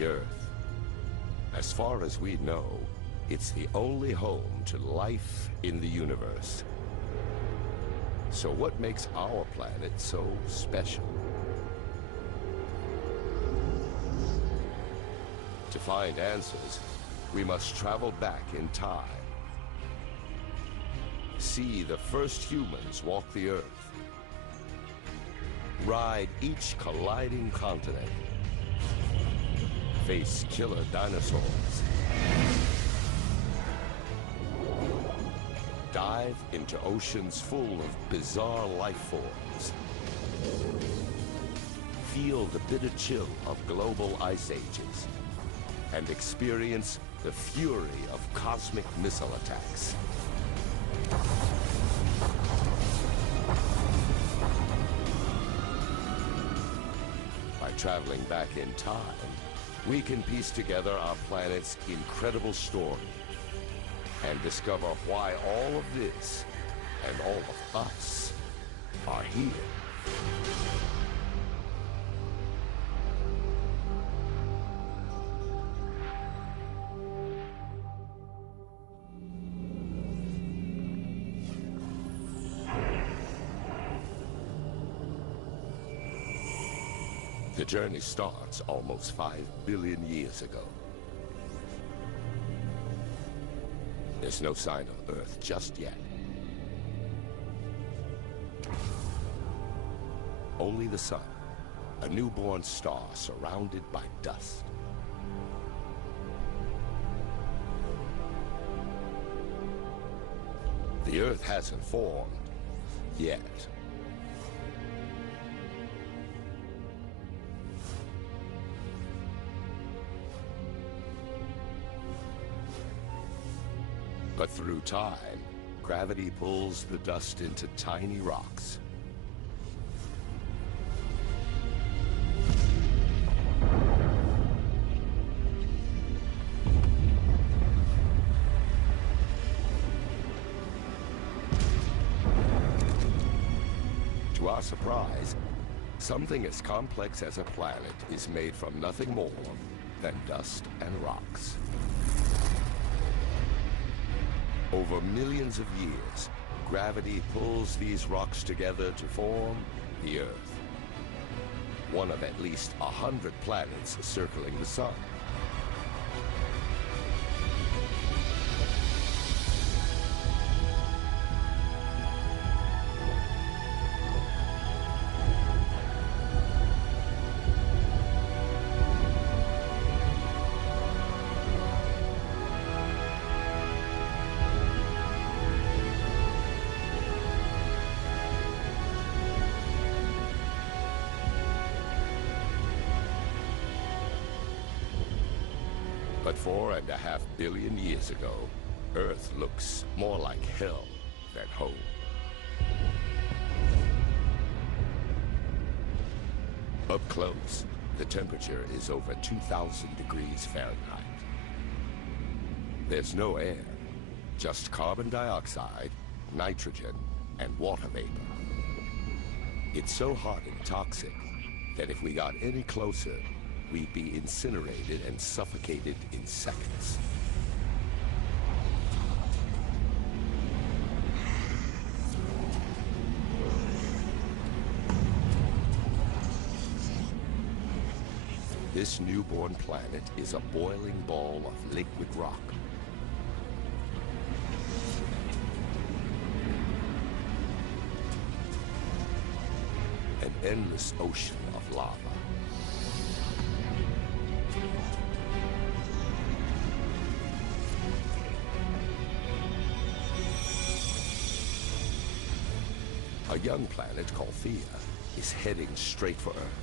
The Earth. As far as we know, it's the only home to life in the universe. So what makes our planet so special? To find answers, we must travel back in time. See the first humans walk the Earth. Ride each colliding continent. Face killer dinosaurs. Dive into oceans full of bizarre life forms. Feel the bitter chill of global ice ages. And experience the fury of cosmic missile attacks. By traveling back in time, we can piece together our planet's incredible story and discover why all of this and all of us are here. The journey starts almost 5 billion years ago. There's no sign of Earth just yet. Only the sun, a newborn star surrounded by dust. The Earth hasn't formed yet. But through time, gravity pulls the dust into tiny rocks. To our surprise, something as complex as a planet is made from nothing more than dust and rocks. Over millions of years, gravity pulls these rocks together to form the Earth. One of at least 100 planets circling the sun. But 4.5 billion years ago, Earth looks more like hell than home. Up close, the temperature is over 2,000 degrees Fahrenheit. There's no air, just carbon dioxide, nitrogen, and water vapor. It's so hot and toxic that if we got any closer, we'd be incinerated and suffocated in seconds. This newborn planet is a boiling ball of liquid rock. An endless ocean of lava. A young planet called Theia is heading straight for Earth.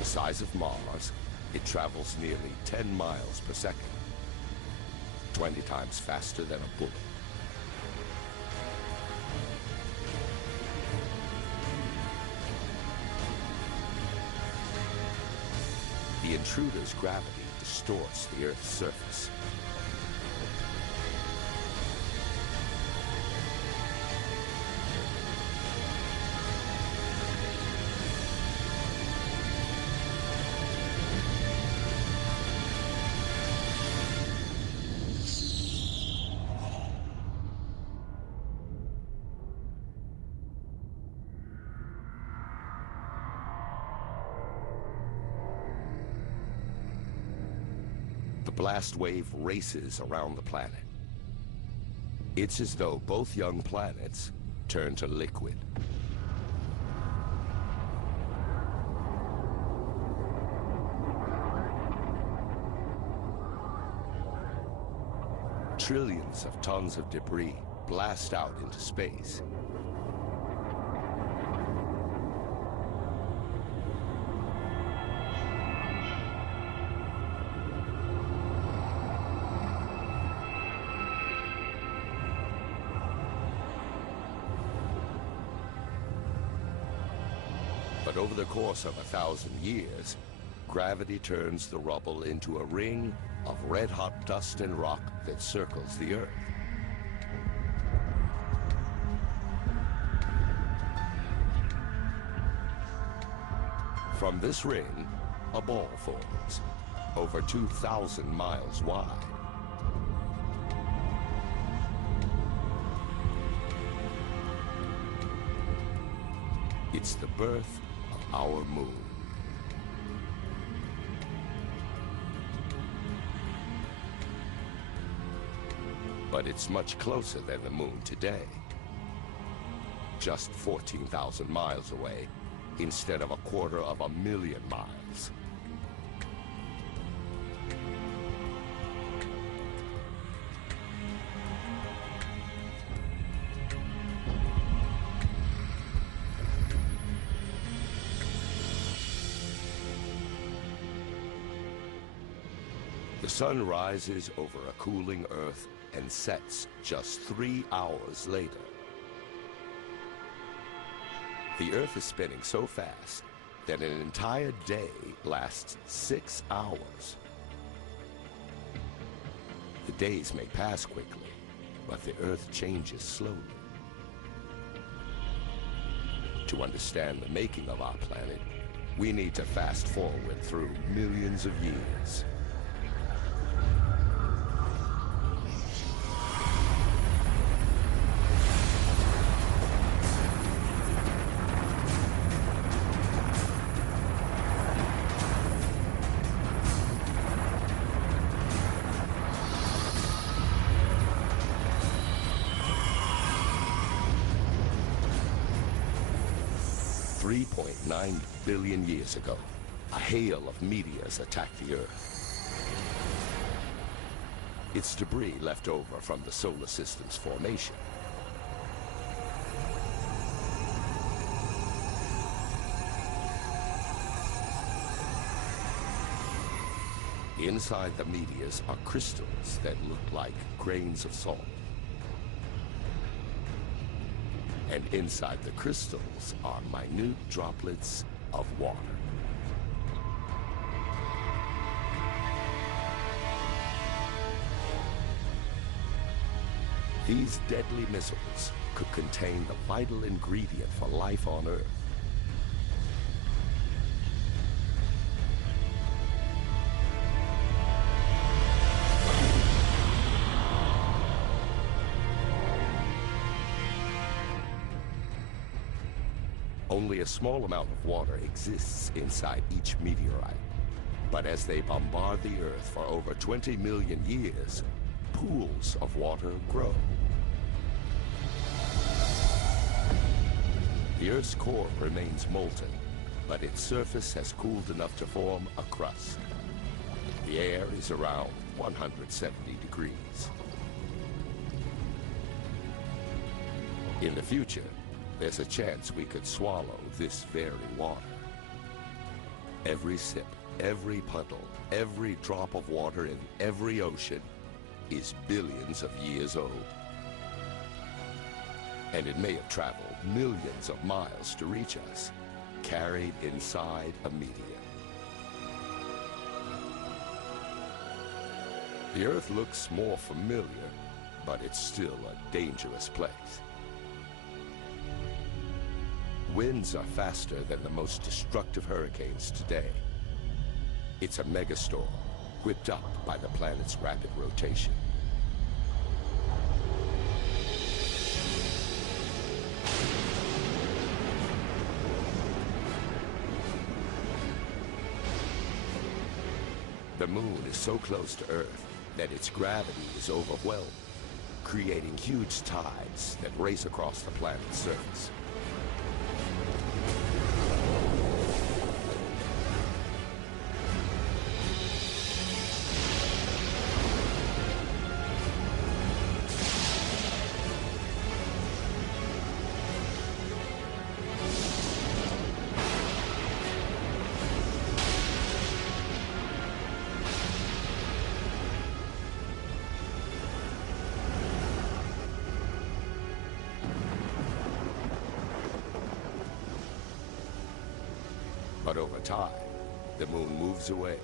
The size of Mars, it travels nearly 10 miles per second, 20 times faster than a bullet. The intruder's gravity distorts the Earth's surface. blast wave races around the planet. It's as though both young planets turn to liquid. Trillions of tons of debris blast out into space. But over the course of 1,000 years, gravity turns the rubble into a ring of red-hot dust and rock that circles the Earth. From this ring, a ball forms, over 2,000 miles wide. It's the birth of our moon. But it's much closer than the moon today. Just 14,000 miles away, instead of 250,000 miles. The sun rises over a cooling Earth and sets just 3 hours later. The Earth is spinning so fast that an entire day lasts 6 hours. The days may pass quickly, but the Earth changes slowly. To understand the making of our planet, we need to fast forward through millions of years. $3.9 billion years ago, a hail of meteors attacked the Earth. It's debris left over from the solar system's formation. Inside the meteors are crystals that look like grains of salt. And inside the crystals are minute droplets of water. These deadly missiles could contain the vital ingredient for life on Earth. Only a small amount of water exists inside each meteorite. But as they bombard the Earth for over 20 million years, pools of water grow. The Earth's core remains molten, but its surface has cooled enough to form a crust. The air is around 170 degrees. In the future, there's a chance we could swallow this very water. Every sip, every puddle, every drop of water in every ocean is billions of years old. And it may have traveled millions of miles to reach us, carried inside a meteor. The Earth looks more familiar, but it's still a dangerous place. Winds are faster than the most destructive hurricanes today. It's a megastorm, whipped up by the planet's rapid rotation. The moon is so close to Earth that its gravity is overwhelmed, creating huge tides that race across the planet's surface. But over time, the moon moves away,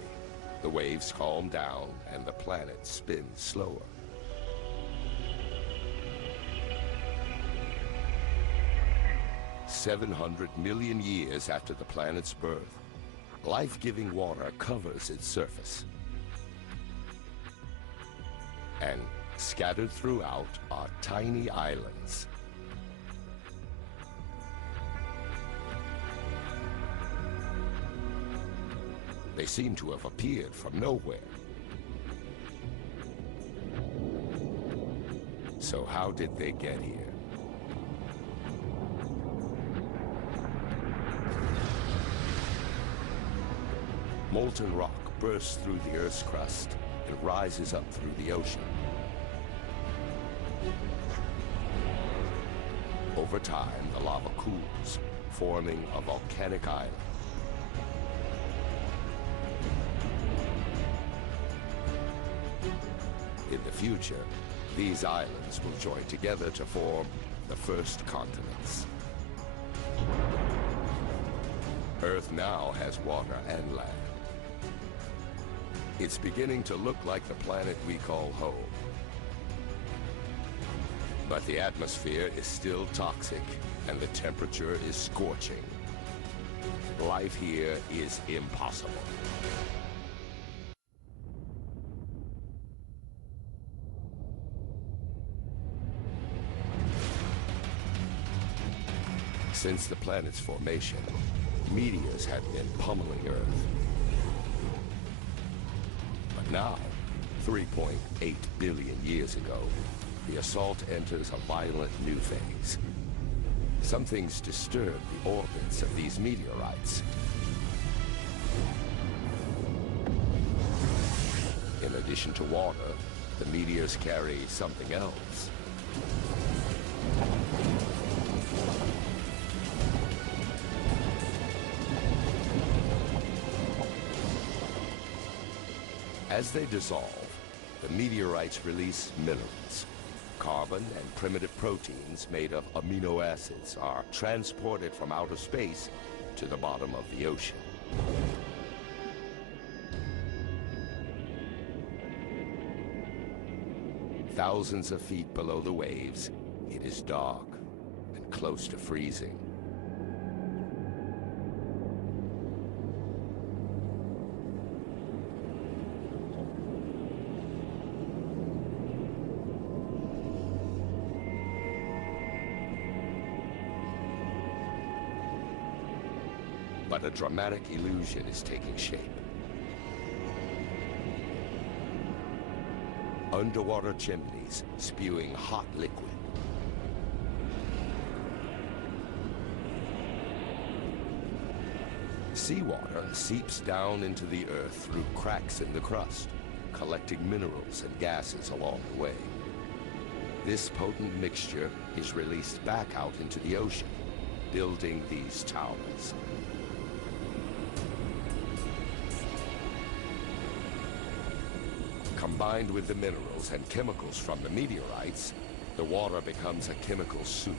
the waves calm down, and the planet spins slower. "700 million years after the planet's birth, life-giving water covers its surface. And scattered throughout are tiny islands. They seem to have appeared from nowhere. So how did they get here? Molten rock bursts through the Earth's crust and rises up through the ocean. Over time, the lava cools, forming a volcanic island. In the future, these islands will join together to form the first continents. Earth now has water and land. It's beginning to look like the planet we call home. But the atmosphere is still toxic, and the temperature is scorching. Life here is impossible. Since the planet's formation, meteors have been pummeling Earth. But now, 3.8 billion years ago, the assault enters a violent new phase. Some things disturb the orbits of these meteorites. In addition to water, the meteors carry something else. As they dissolve, the meteorites release minerals. Carbon and primitive proteins made of amino acids are transported from outer space to the bottom of the ocean. Thousands of feet below the waves, it is dark and close to freezing. But a dramatic illusion is taking shape. Underwater chimneys spewing hot liquid. Seawater seeps down into the earth through cracks in the crust, collecting minerals and gases along the way. This potent mixture is released back out into the ocean, building these towers. Combined with the minerals and chemicals from the meteorites, the water becomes a chemical soup.